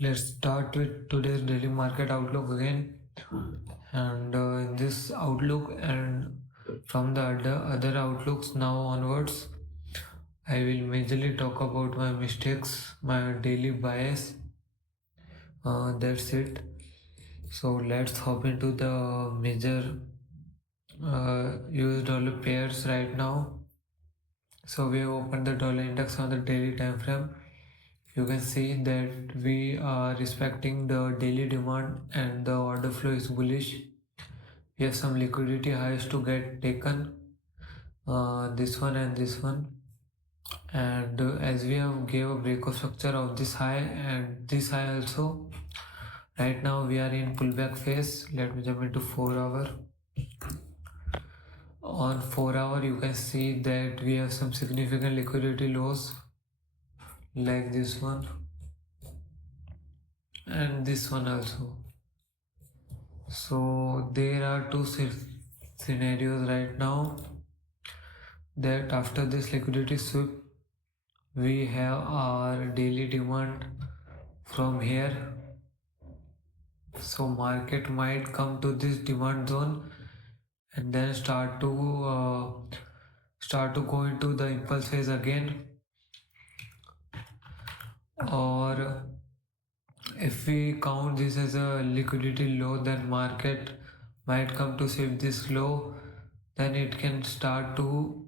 Let's start with today's daily market outlook again. And in this outlook and from the other outlooks now onwards, I will majorly talk about my mistakes, my daily bias. That's it. So let's hop into the major US dollar pairs right now. So we have opened the dollar index on the daily time frame. You can see that we are respecting the daily demand and the order flow is bullish. We have some liquidity highs to get taken, this one and this one. And as we have gave a breakout structure of this high and this high also, right now we are in pullback phase. Let me jump into 4 hour. On 4 hour, you can see that we have some significant liquidity lows like this one and this one also. So there are two scenarios right now that after this liquidity sweep we have our daily demand from here. So market might come to this demand zone and then start to go into the impulse phase again, or if we count this as a liquidity low, then market might come to sweep this low, then it can start to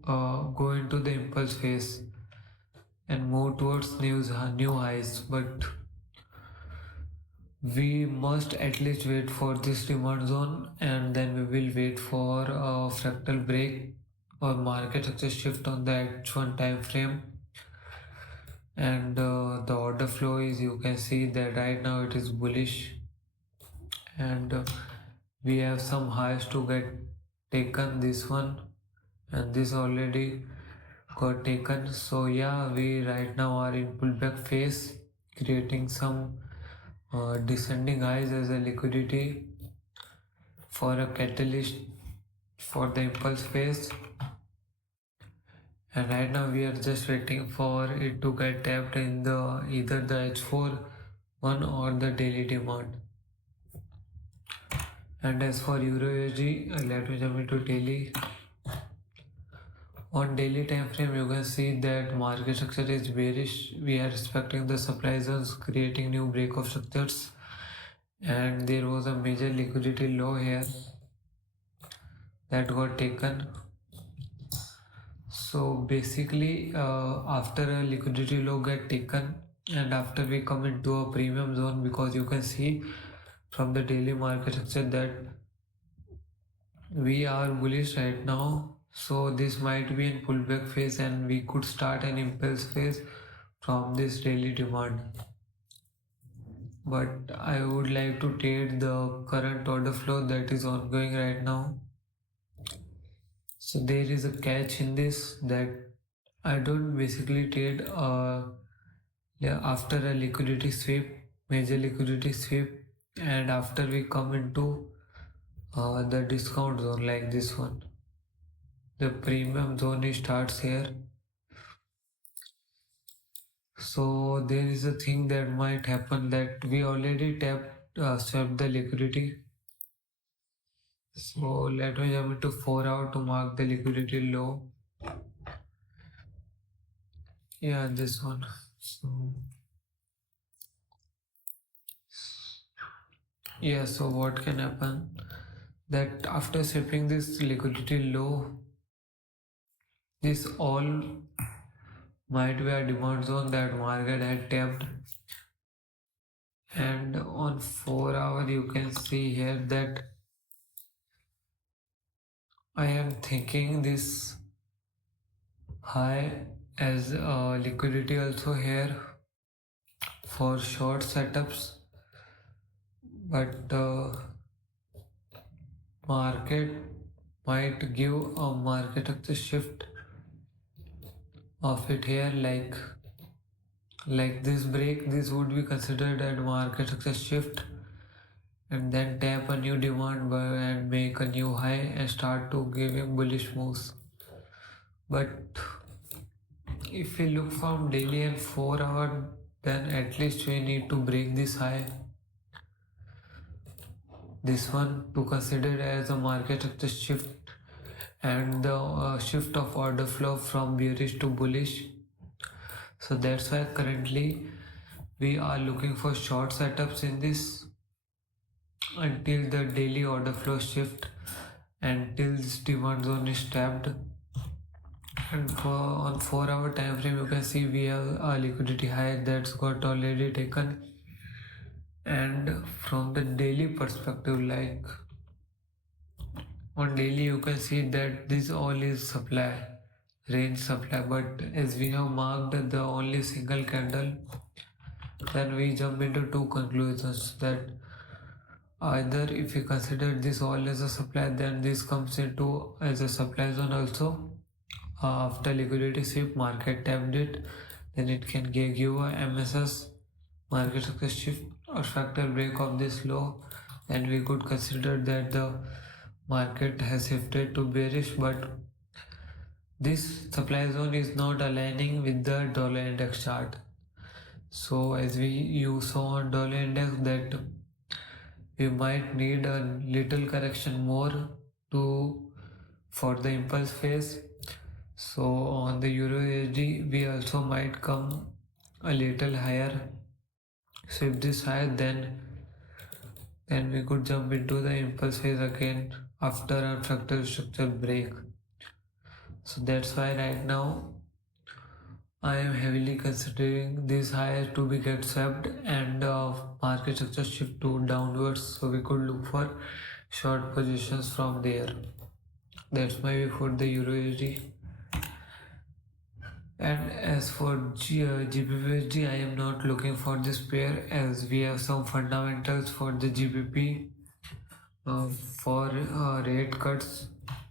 go into the impulse phase and move towards new highs. But we must at least wait for this demand zone, and then we will wait for a fractal break or market success shift on the H1 time frame. And the order flow is, you can see that right now it is bullish, and we have some highs to get taken, this one and this already got taken. So yeah, we right now are in pullback phase, creating some descending highs as a liquidity for a catalyst for the impulse phase. And right now we are just waiting for it to get tapped in the either the H4 one or the daily demand. And as for Euro USD, let me jump into daily. On daily time frame, you can see that market structure is bearish. We are respecting the supply zones, creating new breakout structures, and there was a major liquidity low here that got taken. So basically, after a liquidity low get taken, and after we come into a premium zone, because you can see from the daily market structure that we are bullish right now. So this might be in pullback phase, and we could start an impulse phase from this daily demand. But I would like to trade the current order flow that is ongoing right now. So there is a catch in this, that I don't basically trade after a liquidity sweep, major liquidity sweep, and after we come into the discount zone like this one. The premium zone starts here. So there is a thing that might happen, that we already swept the liquidity. So let me jump into 4 hour to mark the liquidity low. Yeah, this one. So yeah, so what can happen, that after sweeping this liquidity low, this all might be a demand zone that market had tapped. And on 4 hour, you can see here that I am thinking this high as liquidity also here for short setups, but market might give a market structure shift of it here, like this break. This would be considered a market structure shift, and then tap a new demand and make a new high and start to giving bullish moves. But if we look from daily and 4 hour, then at least we need to break this high, this one, to consider as a market structure shift and the shift of order flow from bearish to bullish. So that's why currently we are looking for short setups in this until the daily order flow shift, until this demand zone is tapped. And on 4 hour time frame, you can see we have a liquidity high that's got already taken. And from the daily perspective, like on daily, you can see that this all is supply, range supply. But as we have marked the only single candle, then we jump into two conclusions, that either if we consider this all as a supply, then this comes into as a supply zone also. After liquidity sweep, market tapped it, then it can give a MSS, market success shift or fractal break of this low, and we could consider that the market has shifted to bearish. But this supply zone is not aligning with the dollar index chart. So as you saw on dollar index that we might need a little correction more to for the impulse phase. So on the Euro USD we also might come a little higher. So if this higher, then we could jump into the impulse phase again after a fractal structure break. So that's why right now I am heavily considering this higher to be get swept and market structure shift to downwards, so we could look for short positions from there. That's my view for the Euro USD. And as for GBP, I am not looking for this pair as we have some fundamentals for the GBP for rate cuts.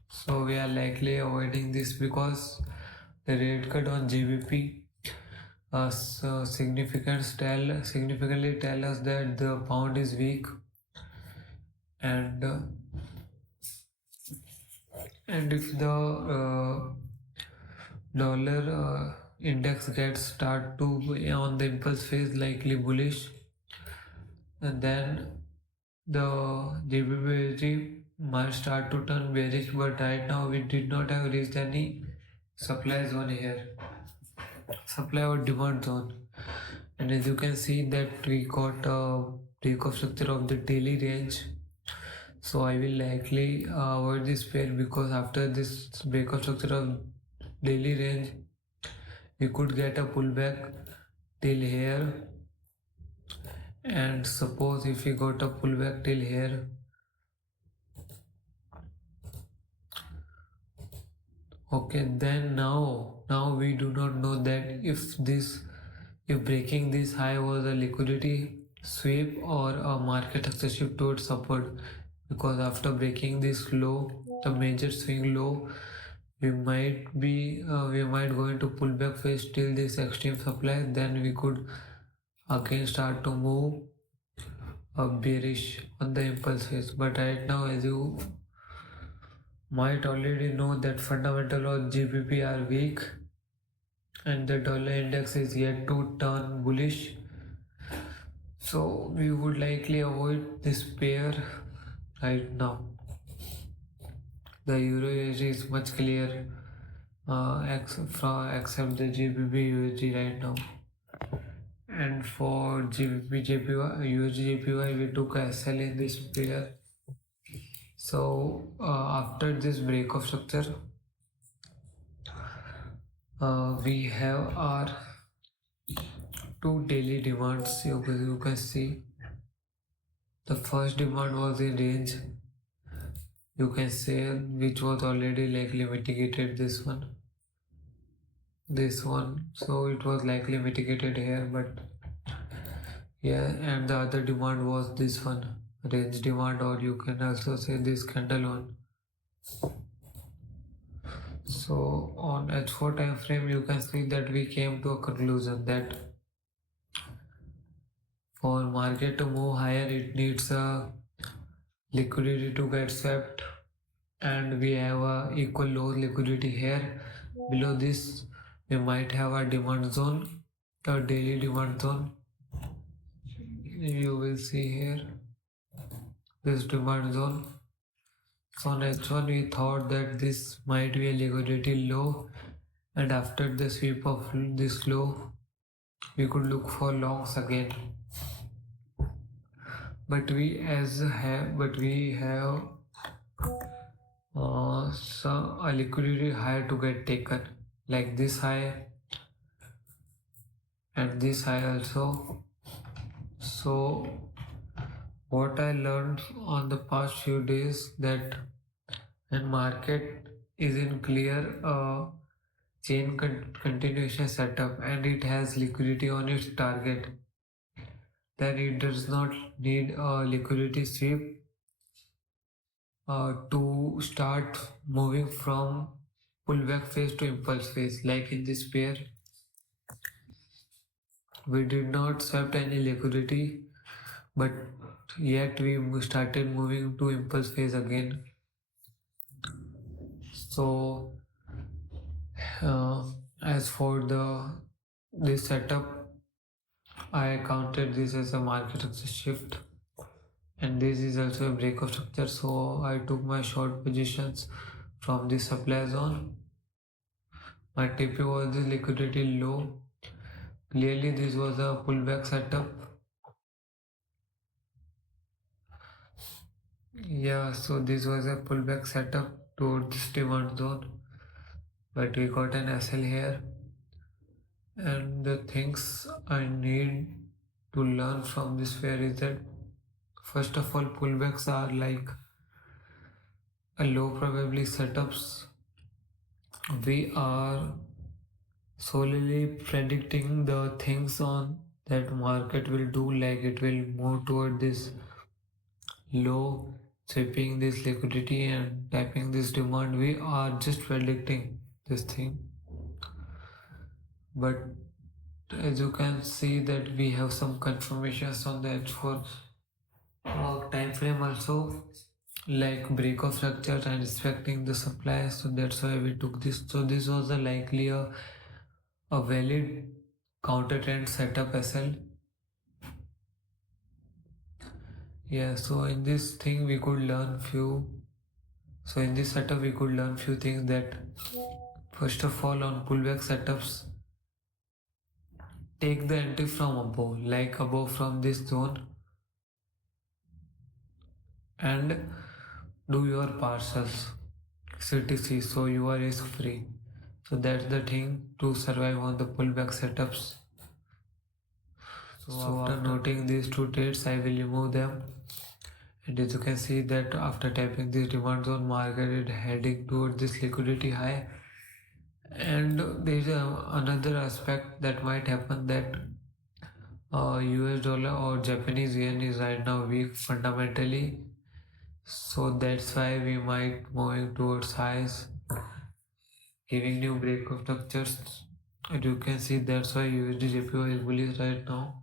So we are likely avoiding this because the rate cut on GBP significantly tell us that the pound is weak, and if the dollar index gets start to be on the impulse phase likely bullish, and then the GBP might start to turn bearish. But right now we did not have reached any supply zone here, supply or demand zone, and as you can see that we got a break of structure of the daily range. So I will likely avoid this pair because after this break of structure of daily range we could get a pullback till here, and suppose if we got a pullback till here, okay, then now we do not know that if breaking this high was a liquidity sweep or a market success shift towards support, because after breaking this low, the major swing low, we might go into pullback phase till this extreme supply, then we could again start to move bearish on the impulse phase. But right now, as you might already know, that fundamental of GBP are weak and the dollar index is yet to turn bullish, so we would likely avoid this pair right now. The Euro USD is much clear except the GBP USD right now. And for GBP JPY, USD JPY, we took a SL in this pair. So after this break of structure, we have our two daily demands. You can see the first demand was in range, you can say, which was already likely mitigated this one, so it was likely mitigated here. But yeah, and the other demand was this one, range demand, or you can also say this candle one. So on H4 time frame, you can see that we came to a conclusion that for market to move higher, it needs a liquidity to get swept, and we have a equal low liquidity here. Below this, we might have a demand zone, the daily demand zone. You will see here this demand zone. So on H1 we thought that this might be a liquidity low, and after the sweep of this low we could look for longs again. But we have some a liquidity high to get taken, like this high and this high also. So what I learned on the past few days that when market is in clear chain continuation setup and it has liquidity on its target, then it does not need a liquidity sweep to start moving from pullback phase to impulse phase. Like in this pair, we did not swept any liquidity, but yet we started moving to impulse phase again. So as for this setup, I counted this as a market access shift, and this is also a break of structure. So I took my short positions from this supply zone. My TP was this liquidity low. Clearly, this was a pullback setup. Yeah, so this was a pullback setup towards this demand zone, but we got an SL here. And the things I need to learn from this fair is that first of all, pullbacks are like a low probability setups. We are solely predicting the things on that market will do, like it will move toward this low, sweeping this liquidity and tapping this demand. We are just predicting this thing, but as you can see that we have some confirmations on the H4 time frame also, like break of structure and respecting the supply. So that's why we took this. So this was a likely a valid counter trend setup SL. Yeah, so in this thing we could learn few. So in this setup we could learn few things, that first of all, on pullback setups, take the entry from above, like above from this zone, and do your parcels CTC, so you are risk free. So that's the thing to survive on the pullback setups. So after noting these two trades, I will remove them. And as you can see that after tapping this demand zone, market is heading towards this liquidity high. And there is another aspect that might happen, that US dollar or Japanese yen is right now weak fundamentally. So that's why we might moving towards highs, giving new break of structures. And you can see that's why USD JPY is bullish right now.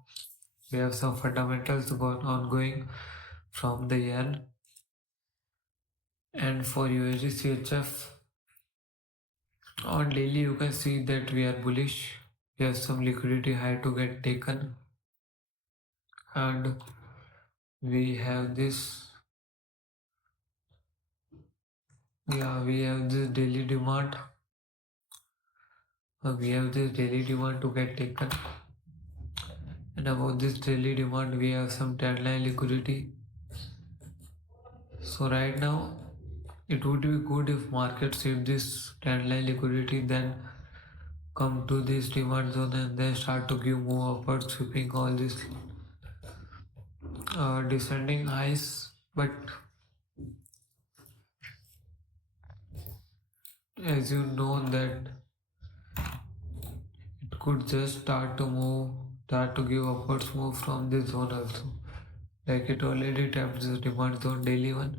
We have some fundamentals ongoing from the yen. And for USD CHF, on daily you can see that we are bullish. We have some liquidity high to get taken, and we have this. Yeah, we have this daily demand. We have this daily demand to get taken, and about this daily demand we have some trend line liquidity. So right now it would be good if market save this trend line liquidity, then come to this demand zone and then start to give more upward sweeping all this descending highs. But as you know that it could just start to give upwards move from this zone also, like it already tapped this demand zone daily one.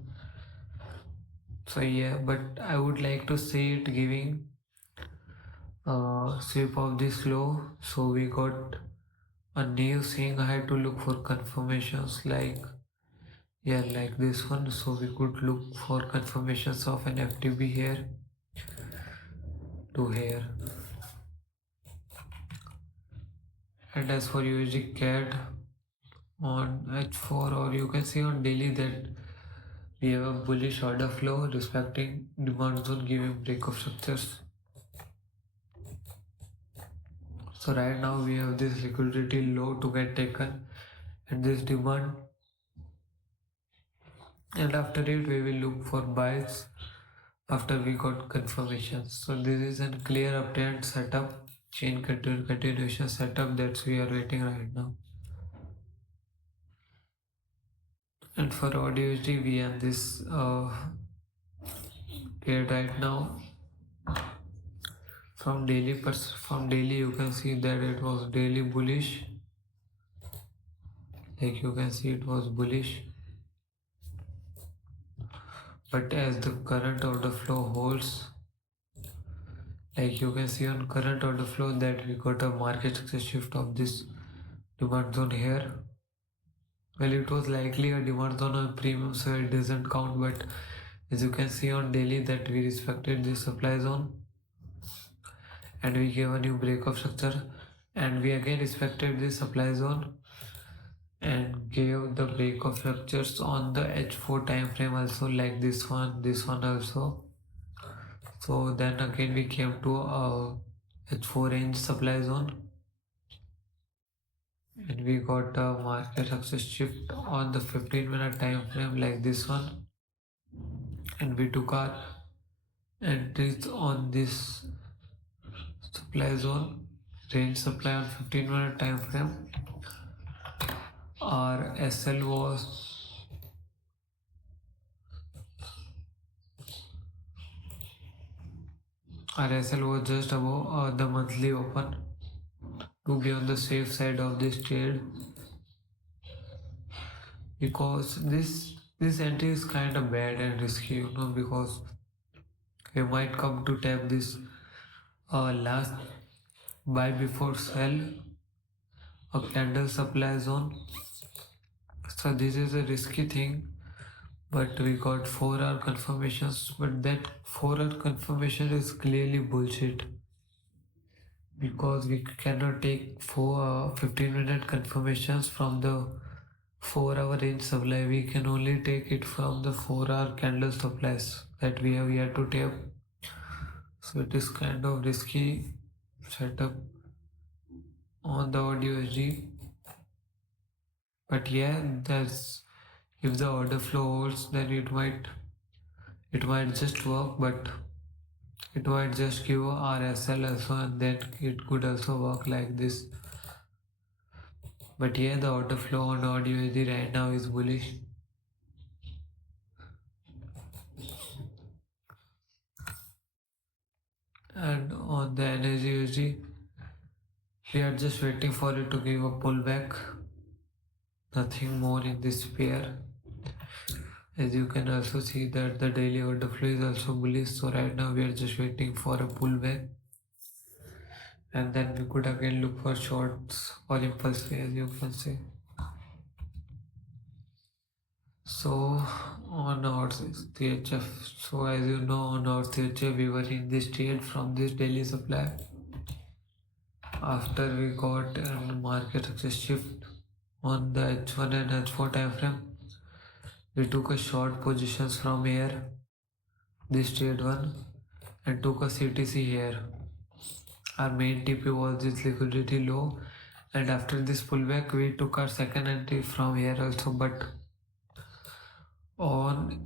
So yeah, but I would like to see it giving sweep of this low. So we got a new thing. I had to look for confirmations, like yeah, like this one. So we could look for confirmations of an FTB here to here. And as for USD CAD on H4, or you can see on daily that we have a bullish order flow respecting demand zone giving break of structures. So right now we have this liquidity low to get taken and this demand, and after it we will look for buys after we got confirmation. So this is a clear uptrend setup, chain continuation setup that we are waiting right now. And for AUD we have this trade right now. From daily you can see that it was daily bullish, like you can see it was bullish, but as the current order flow holds, like you can see on current order flow that we got a market success shift of this demand zone here. Well, it was likely a demand zone on premium, so it doesn't count, but as you can see on daily that we respected this supply zone and we gave a new break of structure, and we again respected this supply zone and gave the break of structures on the H4 time frame also, like this one also. So then again we came to a H4 range supply zone and we got a market success shift on the 15-minute time frame like this one, and we took our entries on this supply zone range supply on 15-minute time frame. Our SL was just above the monthly open to be on the safe side of this trade, because this entry is kind of bad and risky, because we might come to tap this last buy before sell a candle supply zone. So this is a risky thing, but we got 4-hour confirmations, but that 4-hour confirmation is clearly bullshit, because we cannot take 15-minute confirmations from the 4-hour range supply. We can only take it from the 4-hour candle supplies that we have yet to tap. So it is kind of risky setup on the AUD. But yeah, that's, if the order flow holds, then it might just work, but it might just give RSL also, and then it could also work like this. But yeah, the order flow on AUD right now is bullish. And on the NSUSD, we are just waiting for it to give a pullback. Nothing more in this pair. As you can also see that the daily order flow is also bullish. So right now we are just waiting for a pullback, and then we could again look for shorts or impulse play, as you can see. So on our CHF, so as you know, on our CHF we were in this trade from this daily supply. After we got a market success shift on the H1 and H4 time frame, we took a short positions from here, this trade one, and took a CTC here. Our main TP was this liquidity low, and after this pullback we took our second entry from here also. But on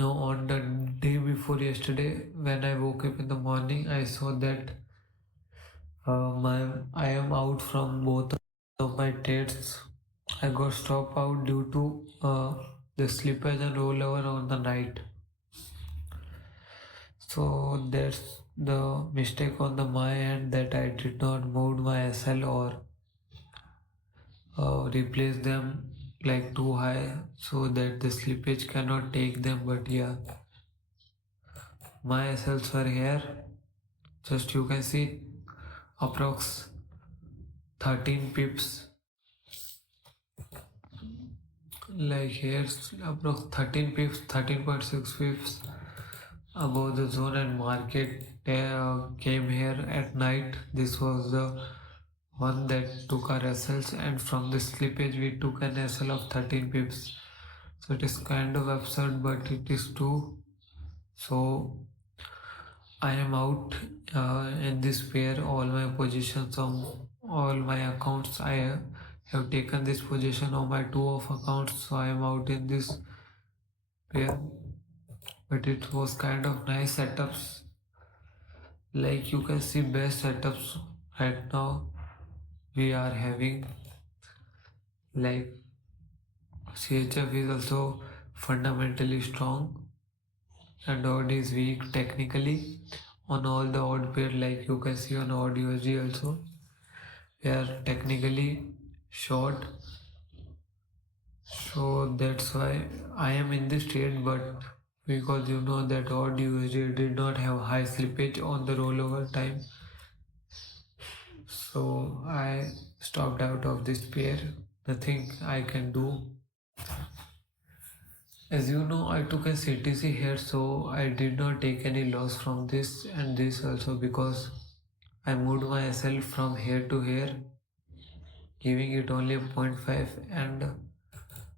on the day before yesterday, when I woke up in the morning, I saw that I am out from both of my trades. I got stop out due to the slippage and rollover on the night. So that's the mistake on the my end, that I did not move my SL or replace them like too high so that the slippage cannot take them. But yeah, my SLs were here, just you can see approx 13 pips, like here approx 13 pips, 13.6 pips above the zone and market came here at night. This was the one that took our SLs, and from the slippage we took an SL of 13 pips. So it is kind of absurd, but it is true. So I am out in this pair. All my positions on all my accounts. I have taken this position on my two of accounts, so I am out in this pair. But it was kind of nice setups. Like you can see, best setups right now we are having. Like CHF is also fundamentally strong and odd is weak technically on all the odd pair. Like you can see on odd USD also, we are technically short, so that's why I am in this trade. But because you know that odd USD did not have high slippage on the rollover time, so I stopped out of this pair. Nothing I can do. As you know, I took a CTC here, so I did not take any loss from this and this also, because I moved my SL from here to here, giving it only a 0.5, and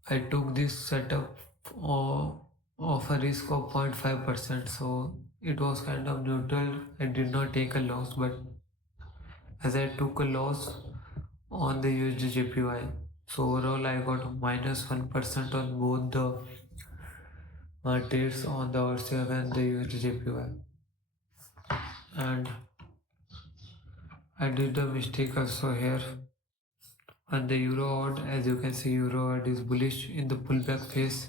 I took this setup of a risk of 0.5%, so it was kind of neutral. I did not take a loss, but as I took a loss on the USD JPY, so overall I got minus 1% on both the trades on the RCF and the USD JPY. And I did the mistake also here on the euro odd. As you can see, euro odd is bullish in the pullback phase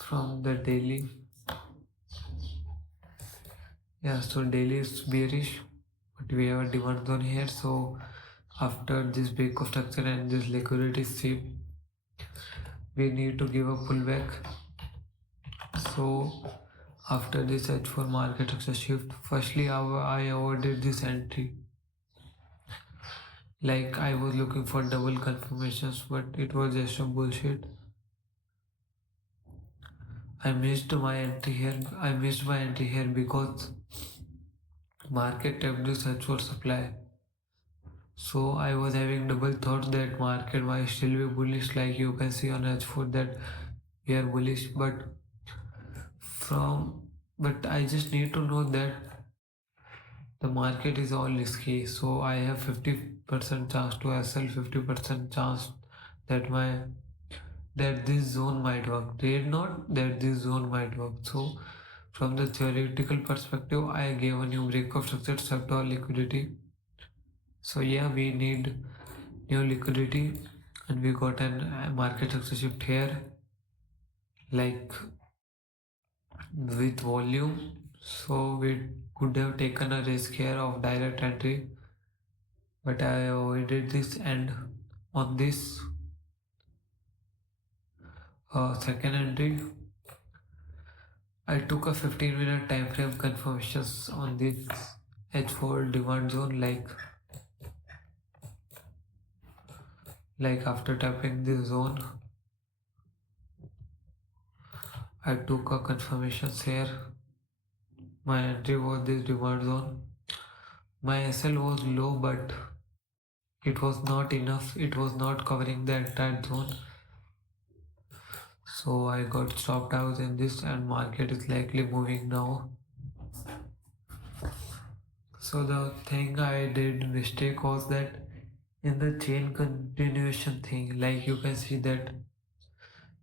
from the daily. Yeah, so daily is bearish, but we have a demand zone here. So after this break of structure and this liquidity sweep, we need to give a pullback. So after this H4 market structure shift, firstly I avoided this entry. Like I was looking for double confirmations, but it was just a bullshit. I missed my entry here because market tapped this H4 supply. So I was having double thoughts that market might still be bullish. Like you can see on H4 that we are bullish, but I just need to know that the market is all risky. So I have 50% chance to SL, 50% chance that this zone might work. Did not that this zone might work. So from the theoretical perspective, I gave a new break of structured sector liquidity. So yeah, we need new liquidity, and we got an market structure shift here, like with volume. So we could have taken a risk here of direct entry, but I avoided this, and on this second entry I took a 15-minute time frame confirmations on this H4 demand zone. Like after tapping this zone, I took a confirmations here. My entry was this demand zone. My SL was low, but it was not enough. It was not covering the entire zone. So I got stopped out in this, and market is likely moving now. So the thing I did mistake was that in the chain continuation thing, like you can see that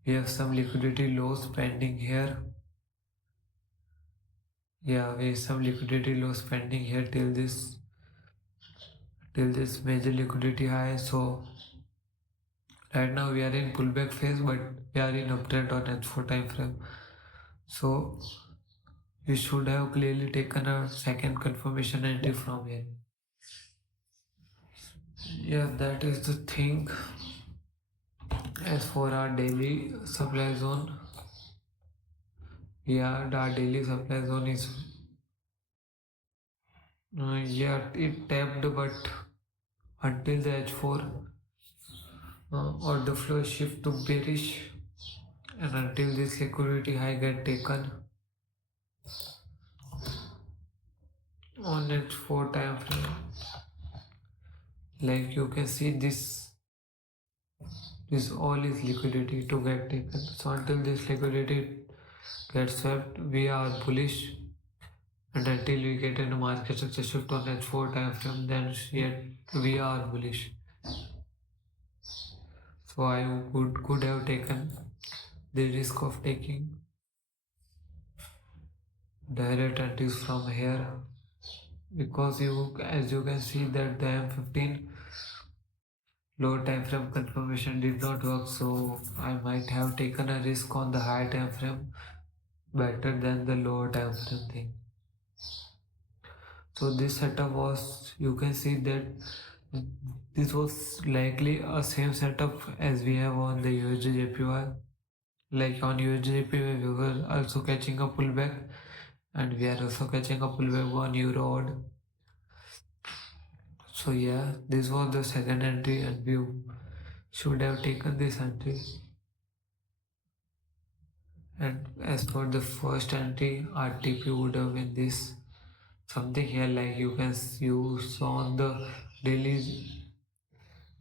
we have some liquidity lows pending here. Yeah, we have some liquidity lows pending here till this major liquidity high. So right now we are in pullback phase, but we are in uptrend on H4 time frame. So we should have clearly taken a second confirmation entry from here. Yeah, that is the thing. As for our daily supply zone, yeah, our daily supply zone is yeah, it tapped, but until the H4 order flow shift to bearish, and until this liquidity high get taken, on its 4 time frame. Like you can see this all is liquidity to get taken. So until this liquidity gets swept, we are bullish, and until we get into market structure shift on H4 time frame, then yet we are bullish. So I could have taken the risk of taking direct entries from here, because as you can see that the M15 low time frame confirmation did not work, so I might have taken a risk on the high time frame better than the lower time frame thing. So this setup was, you can see that this was likely a same setup as we have on the USD JPY. Like on USD JPY we were also catching a pullback, and we are also catching a pullback on Euro odd. So yeah, this was the second entry, and we should have taken this entry. And as for the first entry, RTP would have been this something here, like you saw on the daily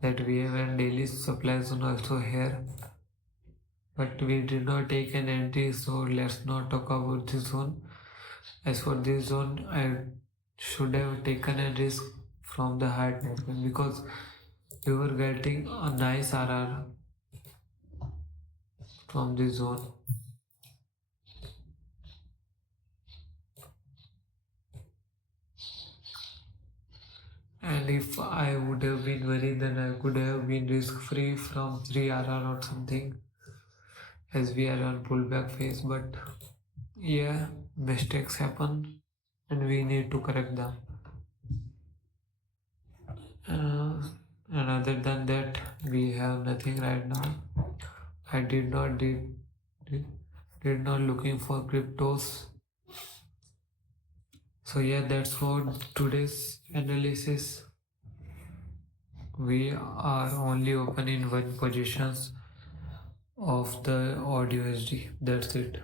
that we have a daily supply zone also here, but we did not take an entry, so let's not talk about this zone. As for this zone, I should have taken a risk from the high time, because we were getting a nice RR from this zone. And if I would have been worried, then I could have been risk free from 3RR or something, as we are on pullback phase. But yeah, mistakes happen and we need to correct them. And other than that, we have nothing right now. I did not looking for cryptos. So yeah, that's for today's analysis. We are only open in one positions of the odd USD. That's it.